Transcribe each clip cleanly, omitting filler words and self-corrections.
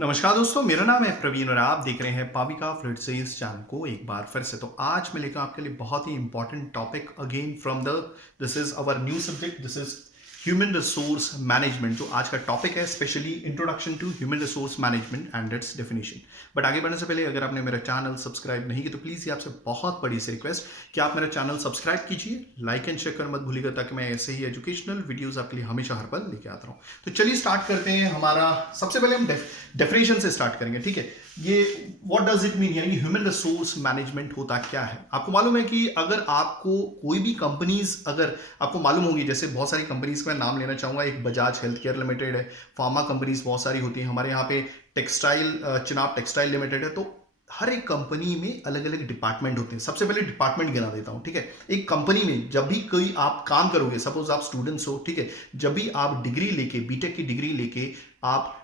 नमस्कार दोस्तों, मेरा नाम है प्रवीण और आप देख रहे हैं पाविका फ्लूइड सेल्स चैनल को एक बार फिर से। तो आज मैं लेकर आपके लिए बहुत ही important topic again from the this is our new subject, this is human resource management. तो आज का टॉपिक है specially introduction to human resource management and its definition. But आगे बढ़ने से पहले अगर आपने मेरा चैनल सब्सक्राइब नहीं किया तो प्लीज़ ये आपसे बहुत बड़ी सी रिक्वेस्ट कि आप मेरा चैनल सब्सक्राइब कीजिए, लाइक एंड शेयर करना मत भूलिएगा, ताकि मैं ऐसे ही एजुकेशनल वीडियोस आपके लिए हमेशा हर पल लेके आता रहूँ। तो चलिए स्टार्ट करते हैं। हमारा सबसे पहले हम डेफिनेशन से स्टार्ट करेंगे, ठीक है। ये व्हाट डज इट मीन, यानी ह्यूमन रिसोर्स मैनेजमेंट होता क्या है। आपको मालूम है कि अगर आपको कोई भी कंपनीज, अगर आपको मालूम होगी, जैसे बहुत सारी कंपनीज का मैं नाम लेना चाहूंगा, एक बजाज हेल्थ केयर लिमिटेड है, फार्मा कंपनीज बहुत सारी होती हैं, हमारे यहाँ पे टेक्सटाइल चिनाब टेक्सटाइल लिमिटेड है। तो हर एक कंपनी में अलग अलग डिपार्टमेंट होते हैं। सबसे पहले डिपार्टमेंट गिना देता हूं, ठीक है। एक कंपनी में जब भी कोई आप काम करोगे, सपोज आप स्टूडेंट्स हो, ठीक है, जब भी आप डिग्री लेके, बीटेक की डिग्री लेके आप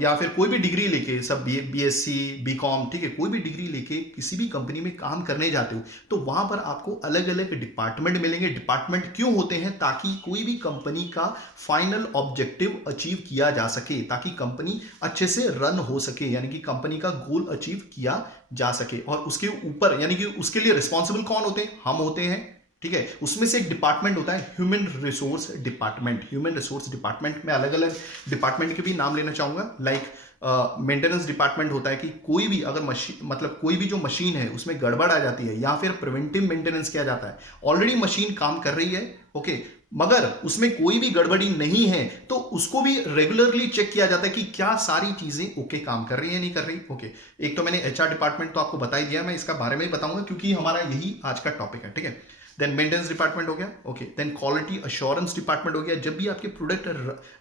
या फिर कोई भी डिग्री लेके, सब बीएससी बीकॉम, ठीक है, कोई भी डिग्री लेके किसी भी कंपनी में काम करने जाते हो तो वहां पर आपको अलग अलग डिपार्टमेंट मिलेंगे। डिपार्टमेंट क्यों होते हैं? ताकि कोई भी कंपनी का फाइनल ऑब्जेक्टिव अचीव किया जा सके, ताकि कंपनी अच्छे से रन हो सके, यानी कि कंपनी का गोल अचीव किया जा सके। और उसके ऊपर, यानी कि उसके लिए रिस्पॉन्सिबल कौन होते हैं? हम होते हैं, ठीक है। उसमें से एक डिपार्टमेंट होता है human resource department. Human resource department में अलग अलग डिपार्टमेंट के भी नाम लेना चाहूंगा। लाइक मेंटेनेंस डिपार्टमेंट होता है कि कोई भी अगर मशीन, मतलब कोई भी जो मशीन है उसमें गड़बड़ आ जाती है, या फिर प्रिवेंटिव मेंटेनेंस किया जाता है। ऑलरेडी मशीन काम कर रही है, ओके, मगर उसमें कोई भी गड़बड़ी नहीं है तो उसको भी रेगुलरली चेक किया जाता है कि क्या सारी चीजें ओके काम कर रही है, नहीं कर रही, ओके। एक तो मैंने एचआर डिपार्टमेंट तो आपको बता ही दिया, मैं इसका बारे में ही बताऊंगा क्योंकि हमारा यही आज का टॉपिक है, ठीक है। देन मेंटेनेंस डिपार्टमेंट हो गया, okay. Then quality assurance department हो गया। जब भी आपके प्रोडक्ट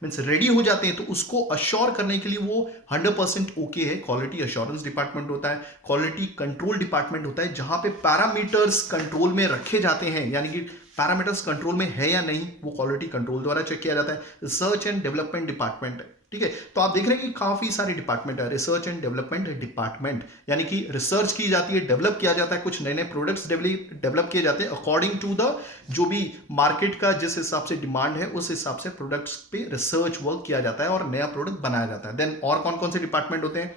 मींस रेडी हो जाते हैं तो उसको अश्योर करने के लिए वो 100% ओके है, क्वालिटी अश्योरेंस डिपार्टमेंट होता है। क्वालिटी कंट्रोल डिपार्टमेंट होता है, जहां पे पैरामीटर्स कंट्रोल में रखे जाते हैं, यानी कि पैरामीटर्स कंट्रोल में है या नहीं, वो क्वालिटी कंट्रोल द्वारा चेक किया जाता है। रिसर्च एंड डेवलपमेंट डिपार्टमेंट, ठीक है। तो आप देख रहे हैं कि काफी सारे डिपार्टमेंट है। रिसर्च एंड डेवलपमेंट डिपार्टमेंट यानी कि रिसर्च की जाती है, डेवलप किया जाता है, कुछ नए नए प्रोडक्ट्स डेवलप किए जाते हैं अकॉर्डिंग टू द जो भी मार्केट का जिस हिसाब से डिमांड है उस हिसाब से प्रोडक्ट्स पे रिसर्च वर्क किया जाता है और नया प्रोडक्ट बनाया जाता है। देन और कौन कौन से डिपार्टमेंट होते हैं?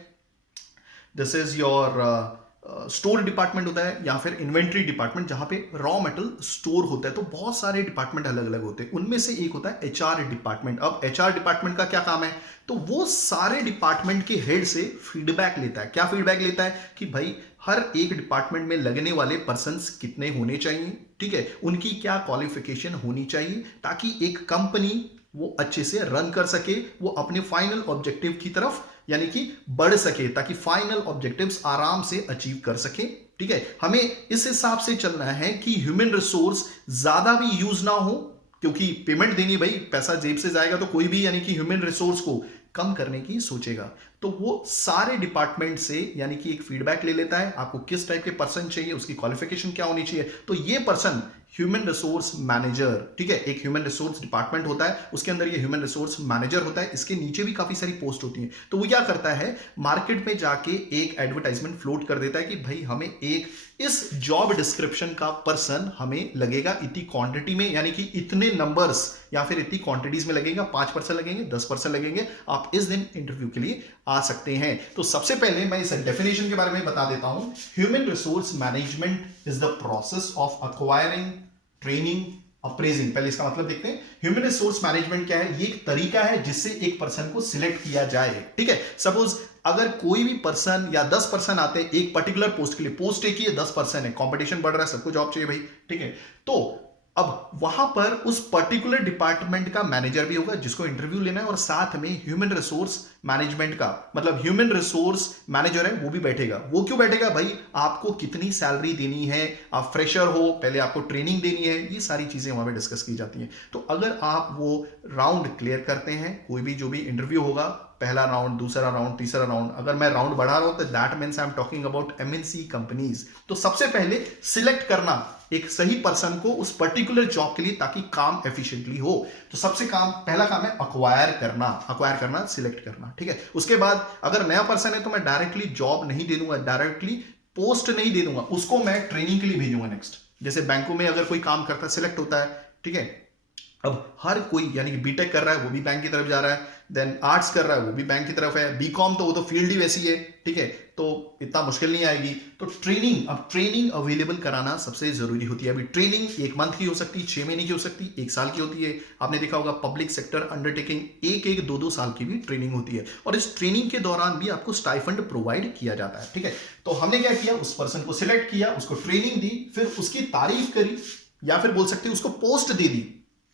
This is your store department होता है, या फिर इन्वेंट्री डिपार्टमेंट, जहां पे रॉ मेटेरियल स्टोर होता है। तो बहुत सारे डिपार्टमेंट अलग अलग होते हैं, उनमें से एक होता है एचआर डिपार्टमेंट। अब एचआर डिपार्टमेंट का क्या काम है? तो वो सारे डिपार्टमेंट के हेड से फीडबैक लेता है। क्या फीडबैक लेता है? कि भाई हर एक डिपार्टमेंट में लगने वाले पर्सन्स कितने होने चाहिए, ठीक है, उनकी क्या क्वालिफिकेशन होनी चाहिए, ताकि एक कंपनी वो अच्छे से रन कर सके, वो अपने फाइनल ऑब्जेक्टिव की तरफ यानी कि बढ़ सके, ताकि फाइनल ऑब्जेक्टिव्स आराम से अचीव कर सके, ठीक है। हमें इस हिसाब से चलना है कि ह्यूमन रिसोर्स ज्यादा भी यूज ना हो, क्योंकि पेमेंट देनी, भाई पैसा जेब से जाएगा तो कोई भी यानी कि ह्यूमन रिसोर्स को कम करने की सोचेगा। तो वो सारे डिपार्टमेंट से यानी कि एक फीडबैक ले लेता है, आपको किस टाइप के पर्सन चाहिए, उसकी क्वालिफिकेशन क्या होनी चाहिए। तो ये पर्सन ह्यूमन रिसोर्स मैनेजर, ठीक है। एक ह्यूमन रिसोर्स डिपार्टमेंट होता है, उसके अंदर ये ह्यूमन रिसोर्स मैनेजर होता है। इसके नीचे भी काफी सारी पोस्ट होती हैं। तो वो क्या करता है? मार्केट में जाके एक एडवर्टाइजमेंट फ्लोट कर देता है कि भाई हमें एक इस जॉब डिस्क्रिप्शन का पर्सन हमें लगेगा इतनी क्वांटिटी में, यानी कि इतने नंबर्स या फिर इतनी क्वांटिटीज में लगेगा, 5% लगेंगे, 10% लगेंगे, आप इस दिन इंटरव्यू के लिए आ सकते हैं। तो सबसे पहले मैं इस डेफिनेशन के बारे में बता देता हूं। Human resource management is the process of acquiring, training, appraising. पहले इसका मतलब देखते हैं। ह्यूमन रिसोर्स मैनेजमेंट क्या है? ये एक तरीका है जिससे एक पर्सन को सिलेक्ट किया जाए, ठीक है। सपोज अगर कोई भी पर्सन या 10 पर्सन आते हैं एक पर्टिकुलर पोस्ट के लिए, पोस्ट एक ही है, 10 पर्सन है, कंपटीशन बढ़ रहा है, सबको जॉब चाहिए भाई, ठीक है। तो अब वहां पर उस पर्टिकुलर डिपार्टमेंट का मैनेजर भी होगा जिसको इंटरव्यू लेना है, और साथ में ह्यूमन रिसोर्स मैनेजमेंट का मतलब ह्यूमन रिसोर्स मैनेजर है वो भी बैठेगा। वो क्यों बैठेगा? भाई आपको कितनी सैलरी देनी है, आप फ्रेशर हो, पहले आपको ट्रेनिंग देनी है, ये सारी चीजें वहां पे डिस्कस की जाती हैं। तो अगर आप वो राउंड क्लियर करते हैं, कोई भी जो भी इंटरव्यू होगा, पहला राउंड, दूसरा राउंड, तीसरा राउंड, अगर मैं राउंड बढ़ा रहा हूं तो that means I am talking about MNC companies. तो सबसे पहले सिलेक्ट करना एक सही पर्सन को उस पर्टिकुलर जॉब के लिए, ताकि काम एफिशिएंटली हो। तो सबसे पहला काम है अक्वायर करना, सिलेक्ट करना, ठीक है। उसके बाद अगर नया पर्सन है तो मैं डायरेक्टली जॉब नहीं दे दूंगा, डायरेक्टली पोस्ट नहीं दे दूंगा, उसको मैं ट्रेनिंग के लिए भेजूंगा नेक्स्ट। जैसे बैंकों में अगर कोई काम करता है, सिलेक्ट होता है, ठीक है। अब हर कोई यानी कि बीटेक कर रहा है वो भी बैंक की तरफ जा रहा है, देन आर्ट्स कर रहा है वो भी बैंक की तरफ है, बीकॉम तो वो तो फील्ड ही वैसी है, ठीक है, तो इतना मुश्किल नहीं आएगी। तो ट्रेनिंग अवेलेबल कराना सबसे जरूरी होती है। अभी ट्रेनिंग 1 मंथ की हो सकती है, 6 महीने की हो सकती है, 1 साल की होती है। आपने देखा होगा पब्लिक सेक्टर अंडरटेकिंग 1-1, 2-2 साल की भी ट्रेनिंग होती है, और इस ट्रेनिंग के दौरान भी आपको स्टाइफंड प्रोवाइड किया जाता है, ठीक है। तो हमने क्या किया, उस पर्सन को सिलेक्ट किया, उसको ट्रेनिंग दी, फिर उसकी तारीफ करी, या फिर बोल सकते हैं उसको पोस्ट दे दी,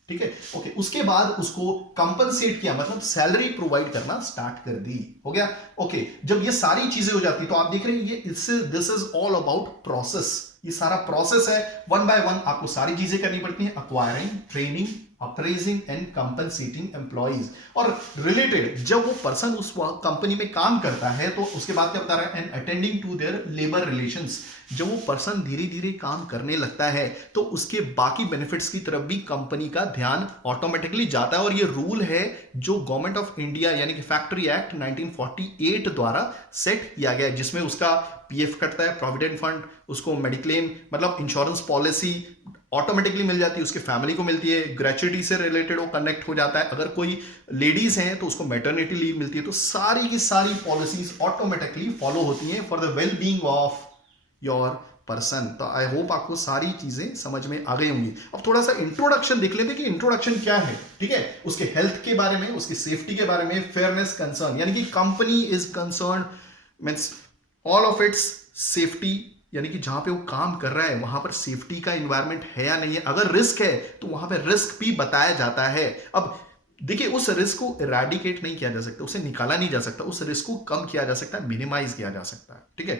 ठीक है, ओके। उसके बाद उसको कंपनसेट किया, मतलब सैलरी प्रोवाइड करना स्टार्ट कर दी, हो गया, ओके। जब ये सारी चीजें हो जाती तो आप देख रहे हैं ये this is all about process. ये सारा प्रोसेस है, 1 by 1 आपको सारी चीजें करनी पड़ती हैं, acquiring, training, appraising and compensating employees. और रिलेटेड जब वो पर्सन उस कंपनी में काम करता है तो उसके बाद क्या बता रहा है, and attending to their labour relations. जब वो पर्सन धीरे धीरे काम करने लगता है तो उसके बाकी बेनिफिट्स की तरफ भी कंपनी का ध्यान ऑटोमेटिकली जाता है। और ये रूल है जो गवर्नमेंट ऑफ इंडिया यानी कि फैक्ट्री एक्ट 1948 द्वारा सेट किया गया है, जिसमें उसका पीएफ कटता है, प्रोविडेंट फंड, उसको मेडिक्लेम मतलब इंश्योरेंस पॉलिसी ऑटोमेटिकली मिल जाती है, उसके फैमिली को मिलती है, ग्रेचुइटी से रिलेटेड वो कनेक्ट हो जाता है, अगर कोई लेडीज हैं तो उसको मैटरनिटी लीव मिलती है। तो सारी की सारी पॉलिसीज ऑटोमेटिकली फॉलो होती हैं for the well being of your person. तो आई होप आपको सारी चीजें समझ में आ गई होंगी। अब थोड़ा सा इंट्रोडक्शन देख लेते कि इंट्रोडक्शन क्या है, ठीक है, उसके हेल्थ के बारे में, उसकी सेफ्टी के बारे में, फेयरनेस कंसर्न, यानी कि company is concern means all of its safety, यानी कि जहां पे वो काम कर रहा है वहां पर सेफ्टी का एनवायरनमेंट है या नहीं है। अगर रिस्क है तो वहां पे रिस्क भी बताया जाता है। अब देखिए उस रिस्क को इरेडिकेट नहीं किया जा सकता, उसे निकाला नहीं जा सकता, उस रिस्क को कम किया जा सकता है, मिनिमाइज किया जा सकता है, ठीक है।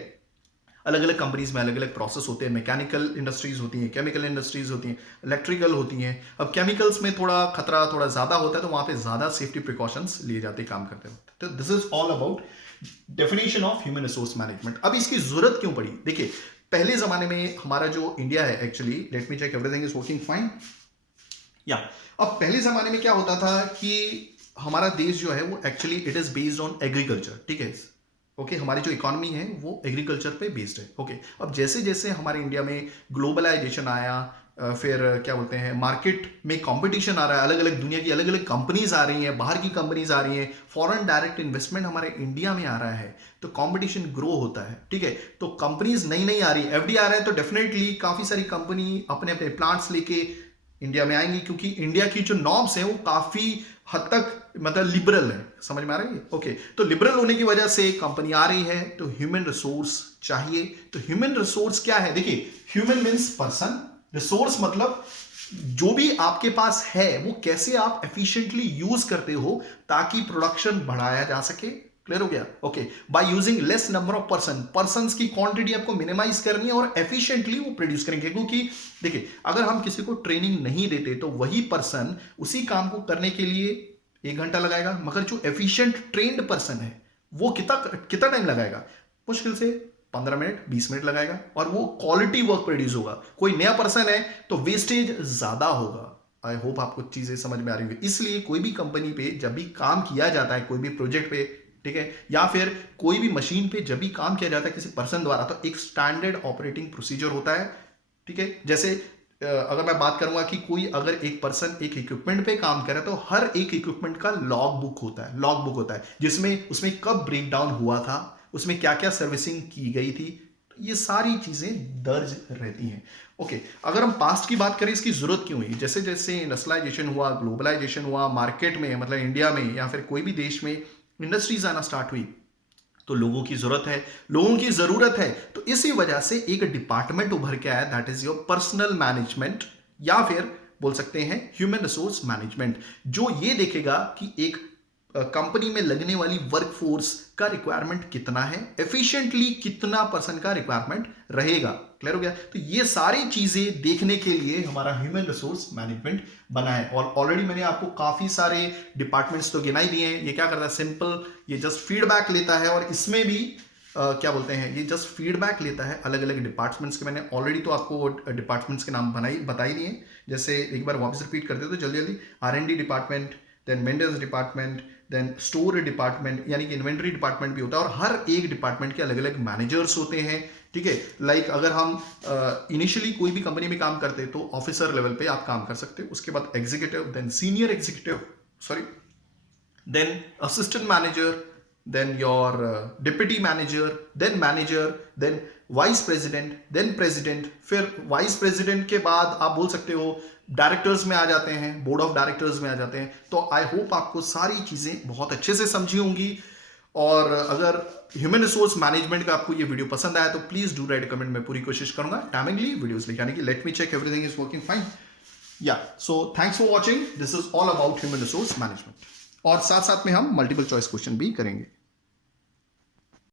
अलग अलग कंपनीज में अलग अलग प्रोसेस होते हैं, मैकेनिकल इंडस्ट्रीज होती हैं, केमिकल इंडस्ट्रीज होती हैं, इलेक्ट्रिकल होती हैं। अब केमिकल्स में थोड़ा खतरा थोड़ा ज्यादा होता है तो वहां पे ज्यादा सेफ्टी प्रिकॉशंस लिए जाते हैं काम करते वक्त। तो this is all about definition of human resource management. अब इसकी जरूरत क्यों पड़ी, देखिए पहले जमाने में हमारा जो इंडिया है, actually let me check everything is working fine, या अब पहले जमाने में क्या होता था कि हमारा देश जो है वो actually it is based on agriculture, ठीक है, ओके। हमारी जो इकोनॉमी है वो एग्रीकल्चर पे बेस्ड है, ओके। अब जैसे जैसे हमारे इंडिया में ग्लोबलाइजेशन आया, फिर क्या बोलते हैं मार्केट में कंपटीशन आ रहा है, अलग अलग दुनिया की अलग अलग कंपनीज आ रही हैं, बाहर की कंपनीज आ रही हैं, फॉरेन डायरेक्ट इन्वेस्टमेंट हमारे इंडिया में आ रहा है, तो कंपटीशन ग्रो होता है, ठीक है। तो कंपनीज नई नई आ रही है, एफडी आ रहा है, तो डेफिनेटली काफी सारी कंपनी अपने अपने प्लांट्स लेके इंडिया में आएंगी, क्योंकि इंडिया की जो नॉर्म्स हैं वो काफी हद तक मतलब लिबरल है, समझ में आ रही है, ओके। तो लिबरल होने की वजह से कंपनी आ रही है, तो ह्यूमन रिसोर्स चाहिए। तो ह्यूमन रिसोर्स क्या है, देखिए ह्यूमन मींस पर्सन, रिसोर्स मतलब जो भी आपके पास है वो कैसे आप एफिशिएंटली यूज करते हो ताकि प्रोडक्शन बढ़ाया जा सके। क्लियर हो गया, okay. By using less number of persons की क्वांटिटी आपको मिनिमाइज करनी है और एफिशिएंटली वो प्रोड्यूस करेंगे। क्योंकि देखिए अगर हम किसी को ट्रेनिंग नहीं देते तो वही पर्सन उसी काम को करने के लिए 1 घंटा लगाएगा, मगर जो एफिशिएंट ट्रेंड पर्सन है वो कितना टाइम लगाएगा, मुश्किल से 15 मिनट 20 मिनट लगाएगा, और वो क्वालिटी वर्क प्रोड्यूस होगा। कोई नया पर्सन है तो वेस्टेज ज्यादा होगा। आई होप आपको चीजें समझ में आ रही होंगी। इसलिए कोई भी कंपनी पे जब भी काम किया जाता है, कोई भी प्रोजेक्ट पे, ठीक है, या फिर कोई भी मशीन पे जब भी काम किया जाता है किसी पर्सन द्वारा, तो एक स्टैंडर्ड ऑपरेटिंग प्रोसीजर होता है, ठीक है। जैसे अगर मैं बात करूंगा कि कोई अगर एक पर्सन एक इक्विपमेंट पे काम कर रहा है तो हर एक इक्विपमेंट का लॉग बुक होता है जिसमें उसमें कब ब्रेक डाउन हुआ था, उसमें क्या क्या सर्विसिंग की गई थी, तो ये सारी चीजें दर्ज रहती हैं, ओके। अगर हम पास्ट की बात करें इसकी जरूरत क्यों हुई, जैसे जैसे इंडस्ट्रियलाइजेशन हुआ, ग्लोबलाइजेशन हुआ, मार्केट में मतलब इंडिया में या फिर कोई भी देश में इंडस्ट्रीज आना स्टार्ट हुई, तो लोगों की जरूरत है, तो इसी वजह से एक डिपार्टमेंट उभर के आया, that is your personal management, या फिर बोल सकते हैं ह्यूमन रिसोर्स मैनेजमेंट, जो ये देखेगा कि एक कंपनी में लगने वाली वर्कफोर्स का रिक्वायरमेंट कितना है, एफिशिएंटली कितना पर्सन का रिक्वायरमेंट रहेगा। क्लियर हो गया, तो ये सारी चीजें देखने के लिए हमारा ह्यूमन रिसोर्स मैनेजमेंट बना है। और ऑलरेडी मैंने आपको काफी सारे डिपार्टमेंट्स तो गिनाई दिए हैं। ये क्या करता है, सिंपल ये जस्ट फीडबैक लेता है, और इसमें भी क्या बोलते हैं, ये जस्ट फीडबैक लेता है अलग अलग डिपार्टमेंट्स के। मैंने ऑलरेडी तो आपको डिपार्टमेंट्स के नाम बताई दिए, जैसे एक बार वापस रिपीट कर दे तो जल्दी जल्दी, R&D department, then maintenance department, then store department यानी कि इन्वेंट्री डिपार्टमेंट भी होता है, और हर एक डिपार्टमेंट के अलग अलग मैनेजर्स होते हैं, ठीक है। लाइक अगर हम इनिशियली कोई भी कंपनी में काम करते हैं तो ऑफिसर लेवल पे आप काम कर सकते हो, उसके बाद executive, then senior executive, sorry then assistant manager, then your deputy manager, then vice president, then president. फिर vice president के बाद आप बोल सकते हो डायरेक्टर्स में आ जाते हैं, बोर्ड ऑफ डायरेक्टर्स में आ जाते हैं. तो आई होप आपको सारी चीजें बहुत अच्छे से समझी होंगी. और अगर ह्यूमन रिसोर्स मैनेजमेंट का आपको ये वीडियो पसंद आया तो प्लीज डू राइट कमेंट. मैं पूरी कोशिश करूंगा टाइमिंगली वीडियोस लेके आने की. Let me check everything is working fine. Yeah so thanks for watching. This is all about human resource management. और साथ साथ में हम मल्टीपल चॉइस क्वेश्चन भी करेंगे.